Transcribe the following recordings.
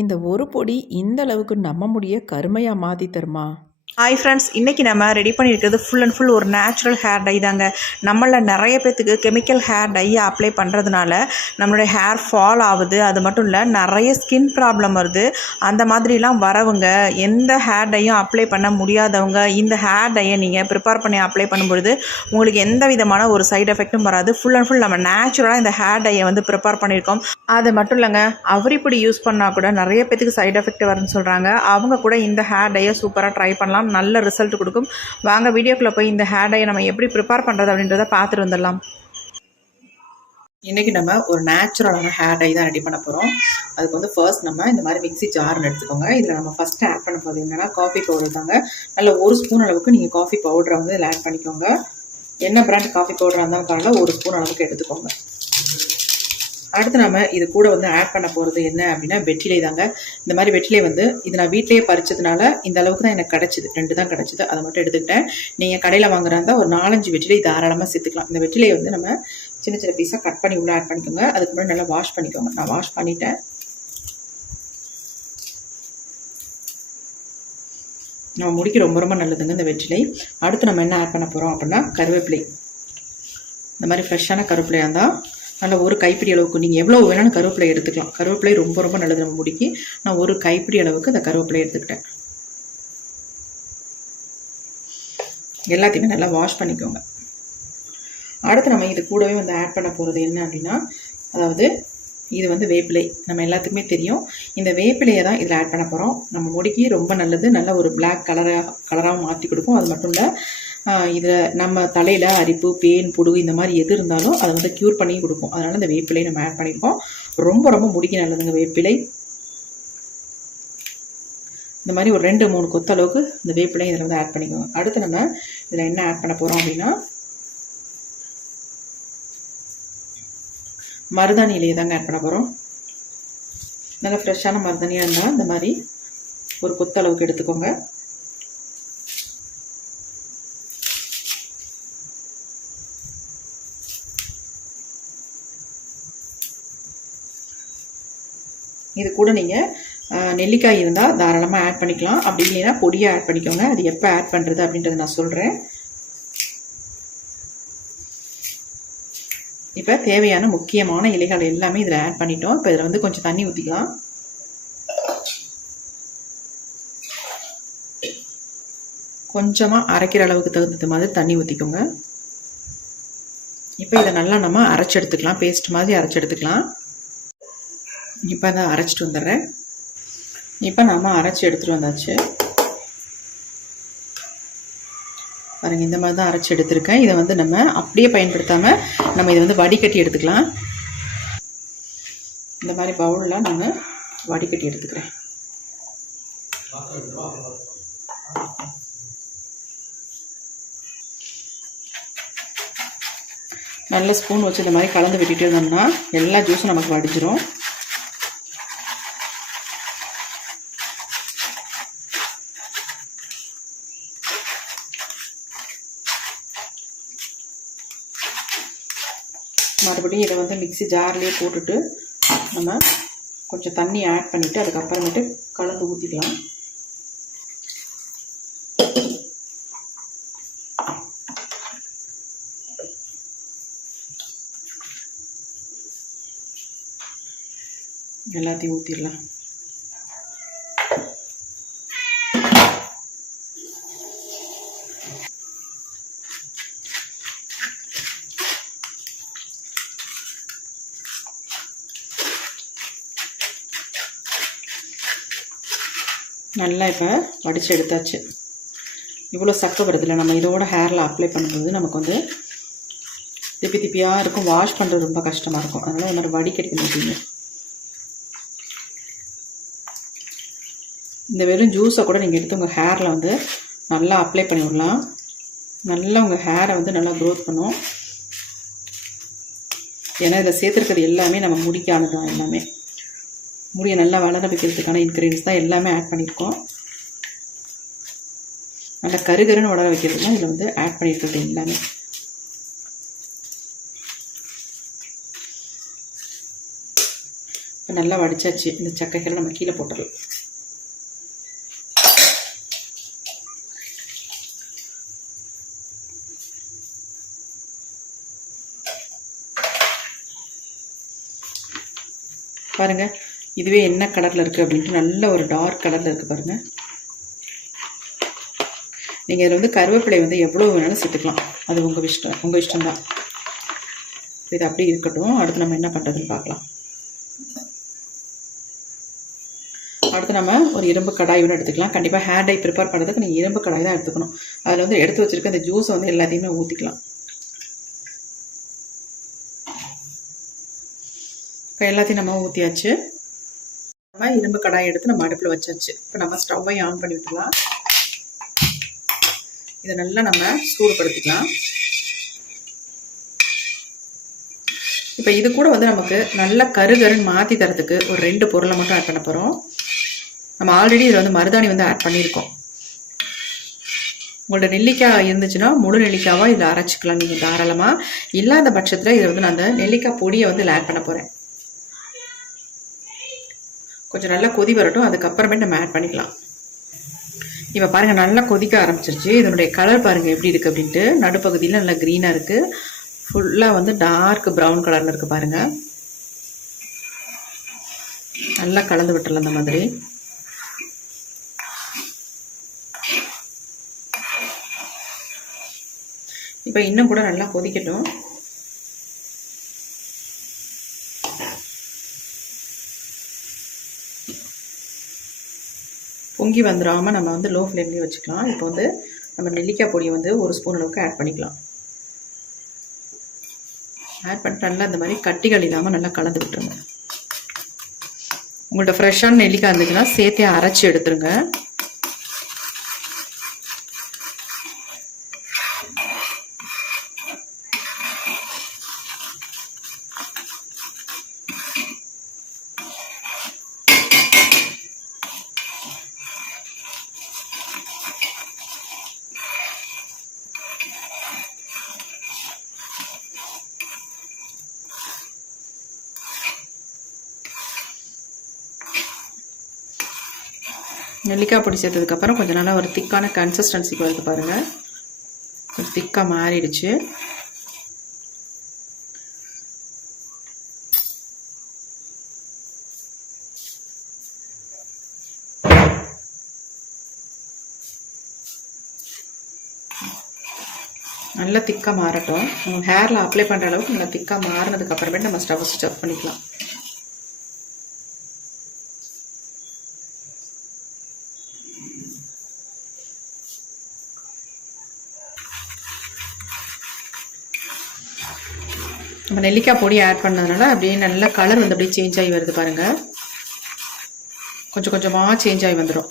இந்த ஒரு பொடி இந்த அளவுக்கு முடிய கருமையாக மாற்றி தருமா ஹாய் ஃப்ரெண்ட்ஸ் இன்றைக்கி நம்ம ரெடி பண்ணியிருக்கிறது ஃபுல் அண்ட் ஃபுல் ஒரு நேச்சுரல் ஹேர் டை தாங்க நம்மள நிறைய பேர்த்துக்கு கெமிக்கல் ஹேர் டையை அப்ளை பண்ணுறதுனால நம்மளுடைய ஹேர் ஃபால் ஆகுது அது மட்டும் இல்லை நிறைய ஸ்கின் ப்ராப்ளம் வருது அந்த மாதிரிலாம் வரவங்க எந்த ஹேர் டையும் அப்ளை பண்ண முடியாதவங்க இந்த ஹேர் டையை நீங்கள் ப்ரிப்பேர் பண்ணி அப்ளை பண்ணும்பொழுது உங்களுக்கு எந்த விதமான ஒரு சைட் எஃபெக்ட்டும் வராது ஃபுல் அண்ட் ஃபுல் நம்ம நேச்சுரலாக இந்த ஹேர் டையை வந்து ப்ரிப்பேர் பண்ணியிருக்கோம் அது மட்டும் இல்லைங்க அவர் இப்படி யூஸ் பண்ணால் கூட நிறைய பேத்துக்கு சைட் எஃபெக்ட் வரும்னு சொல்கிறாங்க அவங்க கூட இந்த ஹேர் டையை சூப்பராக ட்ரை பண்ணலாம் எடுக்கலாம் நல்ல ரிசல்ட் கொடுக்கும் வாங்க வீடியோக்குள்ளே போய் இந்த ஹேர் டை நம்ம எப்படி ப்ரிப்பேர் பண்ணுறது அப்படின்றத பார்த்துட்டு வந்துடலாம் இன்றைக்கி நம்ம ஒரு நேச்சுரலான ஹேர் டை தான் ரெடி பண்ண போகிறோம் அதுக்கு வந்து ஃபர்ஸ்ட் நம்ம இந்த மாதிரி மிக்சி ஜார்னு எடுத்துக்கோங்க இதில் நம்ம ஃபஸ்ட்டு ஆட் பண்ண போகிறது என்னென்னா காஃபி பவுடர் தாங்க நல்ல ஒரு ஸ்பூன் அளவுக்கு நீங்கள் காஃபி பவுடரை வந்து இதில் ஆட் பண்ணிக்கோங்க என்ன பிராண்ட் காஃபி பவுடராக இருந்தாலும் காலையில் ஒரு ஸ்பூன் அளவுக்கு எடுத்துக்கோங்க அடுத்து நம்ம இது கூட வந்து ஆட் பண்ண போகிறது என்ன அப்படின்னா வெற்றிலை தாங்க இந்த மாதிரி வெற்றிலை வந்து இது நான் வீட்லேயே பறிச்சதுனால இந்த அளவுக்கு தான் எனக்கு கிடச்சிது ரெண்டு தான் கிடைச்சது அதை மட்டும் எடுத்துக்கிட்டேன் நீங்கள் கடையில் வாங்குறாந்தா ஒரு நாலஞ்சு வெற்றிலை தாராளமாக சேர்த்துக்கலாம் இந்த வெற்றிலையை வந்து நம்ம சின்ன சின்ன பீஸா கட் பண்ணி உள்ளே ஆட் பண்ணிக்கோங்க அதுக்கு முன்னாடி நல்லா வாஷ் பண்ணிக்கோங்க நான் வாஷ் பண்ணிட்டேன் நம்ம முடிக்க ரொம்ப ரொம்ப நல்லதுங்க இந்த வெற்றிலை அடுத்து நம்ம என்ன ஆட் பண்ண போகிறோம் அப்படின்னா கருவேப்பிலை இந்த மாதிரி ஃப்ரெஷ்ஷான கருவேப்பிலையாக இருந்தால் நல்ல ஒரு கைப்பிடி அளவுக்கு நீங்கள் எவ்வளோ வேணாலும் கருவேப்பிலை எடுத்துக்கலாம் கருவேப்பிலை ரொம்ப ரொம்ப நல்லது நம்ம முடிக்கி நான் ஒரு கைப்பிடி அளவுக்கு அந்த கருவேப்பிலை எடுத்துக்கிட்டேன் எல்லாத்தையுமே நல்லா வாஷ் பண்ணிக்கோங்க அடுத்து நம்ம இது கூடவே வந்து ஆட் பண்ண போகிறது என்ன அப்படின்னா அதாவது இது வந்து வேப்பிலை நம்ம எல்லாத்துக்குமே தெரியும் இந்த வேப்பிலையை தான் இதில் ஆட் பண்ண போகிறோம் நம்ம முடிக்கு ரொம்ப நல்லது நல்ல ஒரு பிளாக் கலராக கலராகவும் மாற்றி கொடுக்கும் அது மட்டும் இல்லை இதில் நம்ம தலையில் அரிப்பு பேன் புடுகு இந்த மாதிரி எது இருந்தாலும் அதை வந்து க்யூர் பண்ணி கொடுக்கும் அதனால் இந்த வேப்பிலை நம்ம ஆட் பண்ணியிருக்கோம் ரொம்ப ரொம்ப முடிக்க நல்லதுங்க வேப்பிலை இந்த மாதிரி ஒரு ரெண்டு மூணு கொத்த அளவுக்கு இந்த வேப்பிலையும் இதில் வந்து ஆட் பண்ணிக்கோங்க அடுத்து நம்ம இதில் என்ன ஆட் பண்ண போகிறோம் அப்படின்னா மருதாணி இலையை தாங்க ஆட் பண்ண போகிறோம் நல்லா ஃப்ரெஷ்ஷான மருதாணியாக இருந்தால் இந்த மாதிரி ஒரு கொத்தளவுக்கு அளவுக்கு எடுத்துக்கோங்க இது கூட நீங்கள் நெல்லிக்காய் இருந்தால் தாராளமாக ஆட் பண்ணிக்கலாம் அப்படி இல்லைன்னா பொடியை ஆட் பண்ணிக்கோங்க அது எப்போ ஆட் பண்ணுறது அப்படின்றத நான் சொல்கிறேன் இப்போ தேவையான முக்கியமான இலைகள் எல்லாமே இதில் ஆட் பண்ணிட்டோம் இப்போ இதில் வந்து கொஞ்சம் தண்ணி ஊற்றிக்கலாம் கொஞ்சமாக அரைக்கிற அளவுக்கு தகுந்த மாதிரி தண்ணி ஊற்றிக்கோங்க இப்போ இதை நல்லா நம்ம அரைச்சி எடுத்துக்கலாம் பேஸ்ட் மாதிரி அரைச்சி எடுத்துக்கலாம் இப்போ தான் அரைச்சிட்டு வந்துடுறேன் இப்போ நாம் அரைச்சி எடுத்துகிட்டு வந்தாச்சு பாருங்கள் இந்த மாதிரி தான் அரைச்சி எடுத்திருக்கேன் இதை வந்து நம்ம அப்படியே பயன்படுத்தாமல் நம்ம இதை வந்து வடிகட்டி எடுத்துக்கலாம் இந்த மாதிரி பவுலில் நான் வடிகட்டி எடுத்துக்கிறேன் நல்ல ஸ்பூன் வச்சு இந்த மாதிரி கலந்து விட்டுட்டு இருந்தோம்னா எல்லா ஜூஸும் நமக்கு வடிஞ்சிரும் போட்டுட்டு இதை வந்து மிக்சி ஜார்லேயே போட்டுட்டு நம்ம கொஞ்சம் தண்ணி ஆட் பண்ணிவிட்டு அதுக்கப்புறமேட்டு கலந்து ஊற்றிக்கலாம் எல்லாத்தையும் ஊற்றிடலாம் நல்லா இப்போ வடித்து எடுத்தாச்சு இவ்வளோ சக்கை இல்லை நம்ம இதோட ஹேரில் அப்ளை பண்ணும்போது நமக்கு வந்து திப்பி திப்பியாக இருக்கும் வாஷ் பண்ணுறது ரொம்ப கஷ்டமாக இருக்கும் அதனால் இந்த மாதிரி வடிகட்டி மாட்டீங்க இந்த வெறும் ஜூஸை கூட நீங்கள் எடுத்து உங்கள் ஹேரில் வந்து நல்லா அப்ளை பண்ணி விடலாம் நல்லா உங்கள் ஹேரை வந்து நல்லா க்ரோத் பண்ணும் ஏன்னா இதில் சேர்த்துருக்கிறது எல்லாமே நம்ம முடிக்கானது தான் எல்லாமே முடியை நல்லா வளர வைக்கிறதுக்கான இன்க்ரீடியன்ஸ் தான் எல்லாமே ஆட் பண்ணியிருக்கோம் நல்லா கருகருன்னு வளர வைக்கிறது தான் இதில் வந்து ஆட் பண்ணியிருக்கிறது எல்லாமே இப்போ நல்லா வடிச்சாச்சு இந்த சக்கைகளை நம்ம கீழே போட்டுடலாம் பாருங்கள் இதுவே என்ன கலரில் இருக்குது அப்படின்ட்டு நல்ல ஒரு டார்க் கலரில் இருக்குது பாருங்கள் நீங்கள் இதில் வந்து கருவேப்பிலை வந்து எவ்வளோ வேணாலும் சேர்த்துக்கலாம் அது உங்கள் இஷ்டம் உங்கள் இஷ்டம்தான் இது அப்படி இருக்கட்டும் அடுத்து நம்ம என்ன பண்ணுறதுன்னு பார்க்கலாம் அடுத்து நம்ம ஒரு இரும்பு கடாய் ஒன்று எடுத்துக்கலாம் கண்டிப்பாக ஹேர் டை ப்ரிப்பேர் பண்ணுறதுக்கு நீங்கள் இரும்பு கடாய் தான் எடுத்துக்கணும் அதில் வந்து எடுத்து வச்சுருக்க அந்த ஜூஸை வந்து எல்லாத்தையுமே ஊற்றிக்கலாம் இப்போ எல்லாத்தையும் நம்ம ஊற்றியாச்சு நம்ம இரும்பு கடாயை எடுத்து நம்ம அடுப்பில் வச்சாச்சு இப்போ நம்ம ஸ்டவ்வை ஆன் பண்ணி விட்டுலாம் இதை நல்லா நம்ம சூடுபடுத்திக்கலாம் இப்போ இது கூட வந்து நமக்கு நல்லா கருகருன்னு மாற்றி தரத்துக்கு ஒரு ரெண்டு பொருளை மட்டும் ஆட் பண்ண போகிறோம் நம்ம ஆல்ரெடி இதில் வந்து மருதாணி வந்து ஆட் பண்ணியிருக்கோம் உங்கள்ட்ட நெல்லிக்காய் இருந்துச்சுன்னா முழு நெல்லிக்காவாக இதில் அரைச்சிக்கலாம் நீங்கள் தாராளமாக இல்லாத பட்சத்தில் இதில் வந்து நான் அந்த நெல்லிக்காய் பொடியை வந்து ஆட் பண்ண போகிறேன் கொஞ்சம் நல்லா கொதி வரட்டும் அதுக்கப்புறமே நம்ம ஆட் பண்ணிக்கலாம் இப்போ பாருங்கள் நல்லா கொதிக்க ஆரம்பிச்சிருச்சு இதனுடைய கலர் பாருங்கள் எப்படி இருக்குது அப்படின்ட்டு நடுப்பகுதியில் நல்லா க்ரீனாக இருக்குது ஃபுல்லாக வந்து டார்க் ப்ரௌன் கலரில் இருக்குது பாருங்கள் நல்லா கலந்து விட்டுடலாம் அந்த மாதிரி இப்போ இன்னும் கூட நல்லா கொதிக்கட்டும் பொங்கி வந்துடாமல் நம்ம வந்து லோ ஃப்ளேம்லேயே வச்சுக்கலாம் இப்போ வந்து நம்ம நெல்லிக்காய் பொடியை வந்து ஒரு ஸ்பூன் அளவுக்கு ஆட் பண்ணிக்கலாம் ஆட் பண்ணிட்டு நல்லா இந்த மாதிரி கட்டிகள் இல்லாமல் நல்லா கலந்து விட்டுருங்க உங்கள்கிட்ட ஃப்ரெஷ்ஷான நெல்லிக்காய் இருந்துச்சுன்னா சேர்த்தே அரைச்சி எடுத்துருங்க நெல்லிக்காய் பொடி சேர்த்ததுக்கப்புறம் கொஞ்சம் நல்லா ஒரு திக்கான கன்சிஸ்டன்சிக்கு வருது பாருங்கள் ஒரு திக்காக மாறிடுச்சு நல்லா திக்காக மாறட்டும் ஹேரில் அப்ளை பண்ணுற அளவுக்கு நல்லா திக்காக அப்புறமே நம்ம ஸ்டவ் சுவிச் பண்ணிக்கலாம் நம்ம நெல்லிக்காய் பொடி ஆட் பண்ணதுனால அப்படியே நல்ல கலர் வந்து அப்படியே சேஞ்ச் ஆகி வருது பாருங்கள் கொஞ்சம் கொஞ்சமாக சேஞ்ச் ஆகி வந்துடும்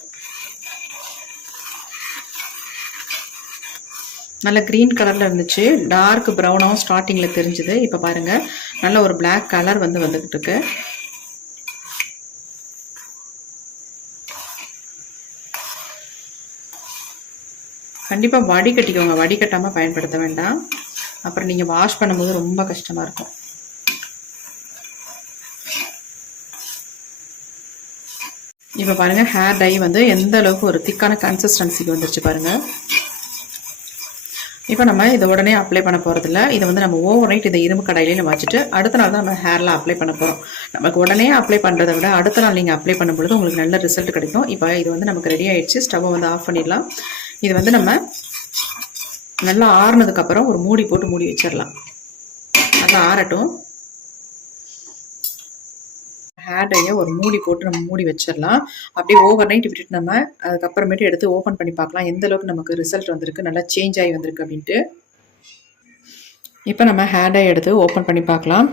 நல்ல க்ரீன் கலரில் இருந்துச்சு டார்க் ப்ரௌனாகவும் ஸ்டார்டிங்கில் தெரிஞ்சுது இப்போ பாருங்கள் நல்ல ஒரு பிளாக் கலர் வந்து வந்துக்கிட்டு இருக்கு கண்டிப்பாக வடிகட்டிக்கோங்க வடிகட்டாமல் பயன்படுத்த வேண்டாம் அப்புறம் நீங்கள் வாஷ் பண்ணும்போது ரொம்ப கஷ்டமாக இருக்கும் இப்போ பாருங்கள் ஹேர் டை வந்து எந்த அளவுக்கு ஒரு திக்கான கன்சிஸ்டன்சிக்கு வந்துருச்சு பாருங்கள் இப்போ நம்ம இதை உடனே அப்ளை பண்ண போகிறதில்ல இதை வந்து நம்ம ஓவர் நைட் இந்த இரும்பு கடையிலே நம்ம வச்சுட்டு அடுத்த நாள் தான் நம்ம ஹேரில் அப்ளை பண்ண போகிறோம் நமக்கு உடனே அப்ளை பண்ணுறதை விட அடுத்த நாள் நீங்கள் அப்ளை பண்ணும்பொழுது உங்களுக்கு நல்ல ரிசல்ட் கிடைக்கும் இப்போ இது வந்து நமக்கு ரெடி ஆயிடுச்சு ஸ்டவ்வை வந்து ஆஃப் பண்ணிடலாம் இது வந்து நம்ம நல்லா ஆறுனதுக்கப்புறம் ஒரு மூடி போட்டு மூடி வச்சிடலாம் நல்லா ஆறட்டும் ஹேண்டையும் ஒரு மூடி போட்டு நம்ம மூடி வச்சிடலாம் அப்படியே ஓவர் நைட் விட்டுட்டு நம்ம அதுக்கப்புறமேட்டு எடுத்து ஓப்பன் பண்ணி பார்க்கலாம் எந்த அளவுக்கு நமக்கு ரிசல்ட் வந்திருக்கு நல்லா சேஞ்ச் ஆகி வந்திருக்கு அப்படின்ட்டு இப்போ நம்ம ஹேண்டை எடுத்து ஓப்பன் பண்ணி பார்க்கலாம்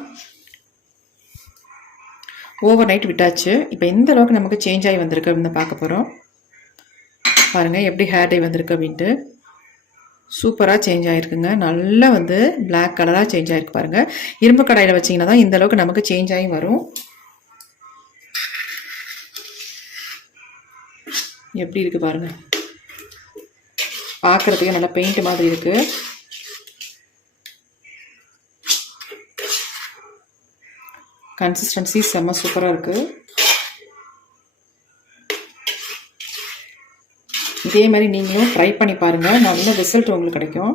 ஓவர் நைட் விட்டாச்சு இப்போ எந்த அளவுக்கு நமக்கு சேஞ்ச் ஆகி வந்திருக்கு அப்படின்னு பார்க்க போகிறோம் பாருங்கள் எப்படி ஹேர் டை வந்திருக்கு அப்படின்ட்டு சூப்பராக சேஞ்ச் ஆகிருக்குங்க நல்லா வந்து பிளாக் கலராக சேஞ்ச் ஆகிருக்கு பாருங்கள் இரும்பு கடாயில் வச்சிங்கன்னா தான் இந்தளவுக்கு நமக்கு சேஞ்ச் ஆகி வரும் எப்படி இருக்குது பாருங்கள் பார்க்குறதுக்கே நல்லா பெயிண்ட் மாதிரி இருக்குது கன்சிஸ்டன்சி செம்ம சூப்பராக இருக்குது இதே மாதிரி நீங்களும் ட்ரை பண்ணி பாருங்கள் நல்ல ரிசல்ட் உங்களுக்கு கிடைக்கும்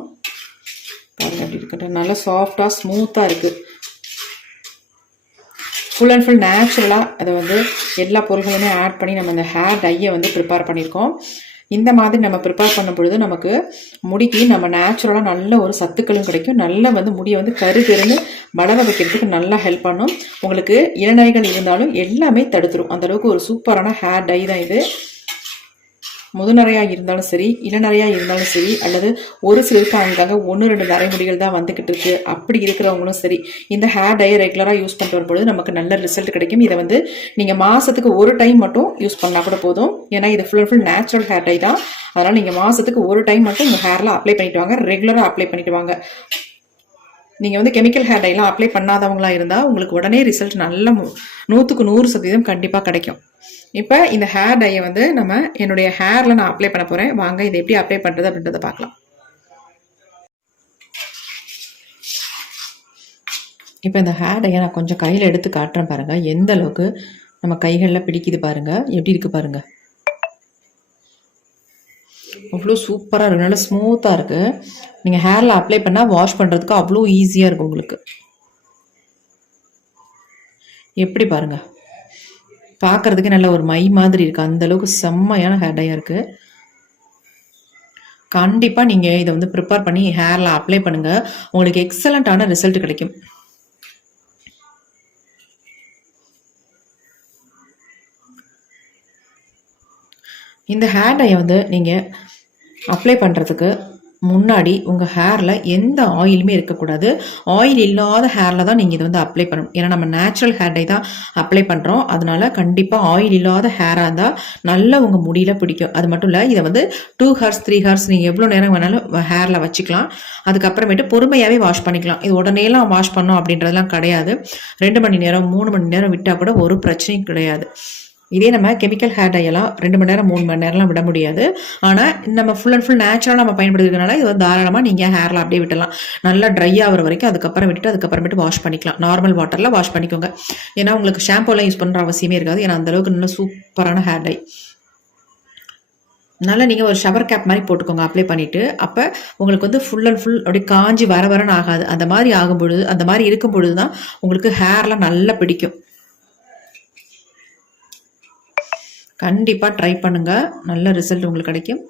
பாருங்க அப்படி இருக்கட்டும் நல்லா சாஃப்டாக ஸ்மூத்தாக இருக்குது ஃபுல் அண்ட் ஃபுல் நேச்சுரலாக அதை வந்து எல்லா பொருள்களுமே ஆட் பண்ணி நம்ம இந்த ஹேர் டையை வந்து ப்ரிப்பேர் பண்ணியிருக்கோம் இந்த மாதிரி நம்ம ப்ரிப்பேர் பண்ணும் பொழுது நமக்கு முடிக்கு நம்ம நேச்சுரலாக நல்ல ஒரு சத்துக்களும் கிடைக்கும் நல்ல வந்து முடியை வந்து கரு பெருந்து வளர வைக்கிறதுக்கு நல்லா ஹெல்ப் பண்ணும் உங்களுக்கு இளநாய்கள் இருந்தாலும் எல்லாமே தடுத்துரும் அந்தளவுக்கு ஒரு சூப்பரான ஹேர் டை தான் இது முதுநரையாக இருந்தாலும் சரி இளநரையாக இருந்தாலும் சரி அல்லது ஒரு சிலருக்கு அவங்களுக்காக ஒன்று ரெண்டு நரைமுடிகள் தான் வந்துக்கிட்டு இருக்குது அப்படி இருக்கிறவங்களும் சரி இந்த ஹேர் டை ரெகுலராக யூஸ் பண்ணிட்டு வரும்போது நமக்கு நல்ல ரிசல்ட் கிடைக்கும் இதை வந்து நீங்கள் மாதத்துக்கு ஒரு டைம் மட்டும் யூஸ் பண்ணால் கூட போதும் ஏன்னா இது full and full natural hair dye தான் அதனால் நீங்கள் மாதத்துக்கு ஒரு டைம் மட்டும் உங்கள் ஹேரில் அப்ளை பண்ணிட்டு வாங்க ரெகுலராக அப்ளை பண்ணிட்டு வாங்க நீங்கள் வந்து கெமிக்கல் ஹேர் டைலாம் அப்ளை பண்ணாதவங்களாக இருந்தால் உங்களுக்கு உடனே ரிசல்ட் நல்ல நூற்றுக்கு நூறு சதவீதம் கண்டிப்பாக கிடைக்கும் இப்போ இந்த ஹேர் டையை வந்து நம்ம என்னுடைய ஹேரில் நான் அப்ளை பண்ண போகிறேன் வாங்க இதை எப்படி அப்ளை பண்ணுறது அப்படின்றத பார்க்கலாம் இப்போ இந்த ஹேர் டையை நான் கொஞ்சம் கையில் எடுத்து காட்டுறேன் பாருங்கள் எந்த அளவுக்கு நம்ம கைகளில் பிடிக்குது பாருங்கள் எப்படி இருக்குது பாருங்கள் அவ்வளோ சூப்பராக இருக்குது நல்லா ஸ்மூத்தாக இருக்குது நீங்கள் ஹேரில் அப்ளை பண்ணால் வாஷ் பண்ணுறதுக்கு அவ்வளோ ஈஸியாக இருக்கும் உங்களுக்கு எப்படி பாருங்கள் பார்க்குறதுக்கு நல்ல ஒரு மை மாதிரி இருக்குது அந்தளவுக்கு செம்மையான ஹேர் டையாக இருக்குது கண்டிப்பாக நீங்கள் இதை வந்து ப்ரிப்பேர் பண்ணி ஹேரில் அப்ளை பண்ணுங்கள் உங்களுக்கு எக்ஸலண்ட்டான ரிசல்ட் கிடைக்கும் இந்த ஹேர் டையை வந்து நீங்கள் அப்ளை பண்ணுறதுக்கு முன்னாடி உங்கள் ஹேரில் எந்த ஆயிலுமே இருக்கக்கூடாது ஆயில் இல்லாத ஹேரில் தான் நீங்கள் இதை வந்து அப்ளை பண்ணணும் ஏன்னா நம்ம நேச்சுரல் ஹேர் டை தான் அப்ளை பண்ணுறோம் அதனால் கண்டிப்பாக ஆயில் இல்லாத ஹேராக இருந்தால் நல்லா உங்கள் முடியில் பிடிக்கும் அது மட்டும் இல்லை இதை வந்து டூ ஹார்ஸ் த்ரீ ஹார்ஸ் நீங்கள் எவ்வளோ நேரம் வேணாலும் ஹேரில் வச்சுக்கலாம் அதுக்கப்புறமேட்டு பொறுமையாகவே வாஷ் பண்ணிக்கலாம் இது உடனேலாம் வாஷ் பண்ணோம் அப்படின்றதெல்லாம் கிடையாது ரெண்டு மணி நேரம் மூணு மணி நேரம் விட்டால் கூட ஒரு பிரச்சனையும் கிடையாது இதே நம்ம கெமிக்கல் ஹேர் டையெல்லாம் ரெண்டு மணி நேரம் மூணு மணி நேரம்லாம் விட முடியாது ஆனால் நம்ம ஃபுல் அண்ட் ஃபுல் நேச்சுரலாக நம்ம பயன்படுத்துறதுனால இது வந்து தாராளமாக நீங்கள் ஹேரில் அப்படியே விட்டலாம் நல்லா ட்ரை ஆகிற வரைக்கும் அதுக்கப்புறம் விட்டுட்டு அதுக்கப்புறமேட்டு வாஷ் பண்ணிக்கலாம் நார்மல் வாட்டரில் வாஷ் பண்ணிக்கோங்க ஏன்னா உங்களுக்கு ஷாம்பூலாம் யூஸ் பண்ணுற அவசியமே இருக்காது ஏன்னா அந்தளவுக்கு நல்ல சூப்பரான ஹேர் டை நல்லா நீங்கள் ஒரு ஷவர் கேப் மாதிரி போட்டுக்கோங்க அப்ளை பண்ணிவிட்டு அப்போ உங்களுக்கு வந்து ஃபுல் அண்ட் ஃபுல் அப்படியே காஞ்சி வர வரன்னு ஆகாது அந்த மாதிரி ஆகும்பொழுது அந்த மாதிரி இருக்கும் பொழுது தான் உங்களுக்கு ஹேர்லாம் நல்லா பிடிக்கும் கண்டிப்பாக ட்ரை பண்ணுங்கள் நல்ல ரிசல்ட் உங்களுக்கு கிடைக்கும்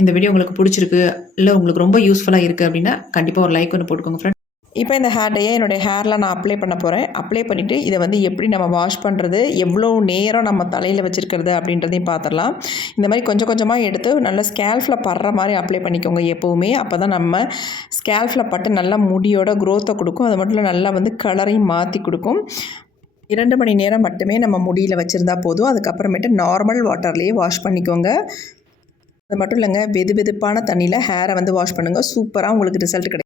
இந்த வீடியோ உங்களுக்கு பிடிச்சிருக்கு இல்லை உங்களுக்கு ரொம்ப யூஸ்ஃபுல்லாக இருக்குது அப்படின்னா கண்டிப்பாக ஒரு லைக் ஒன்று போட்டுக்கோங்க ஃப்ரெண்ட் இப்போ இந்த ஹேர் டையை என்னுடைய ஹேரில் நான் அப்ளை பண்ண போகிறேன் அப்ளை பண்ணிவிட்டு இதை வந்து எப்படி நம்ம வாஷ் பண்ணுறது எவ்வளோ நேரம் நம்ம தலையில் வச்சுருக்கிறது அப்படின்றதையும் பார்த்துடலாம் இந்த மாதிரி கொஞ்சம் கொஞ்சமாக எடுத்து நல்லா ஸ்கேல்ஃபில் படுற மாதிரி அப்ளை பண்ணிக்கோங்க எப்போவுமே அப்போ தான் நம்ம ஸ்கேல்ஃபில் பட்டு நல்லா முடியோட க்ரோத்தை கொடுக்கும் அது மட்டும் நல்லா வந்து கலரையும் மாற்றி கொடுக்கும் இரண்டு மணி நேரம் மட்டுமே நம்ம முடியில் வச்சுருந்தா போதும் அதுக்கப்புறமேட்டு நார்மல் வாட்டர்லேயே வாஷ் பண்ணிக்கோங்க அது மட்டும் இல்லைங்க வெது வெதுப்பான தண்ணியில் ஹேரை வந்து வாஷ் பண்ணுங்கள் சூப்பராக உங்களுக்கு ரிசல்ட் கிடைக்கும்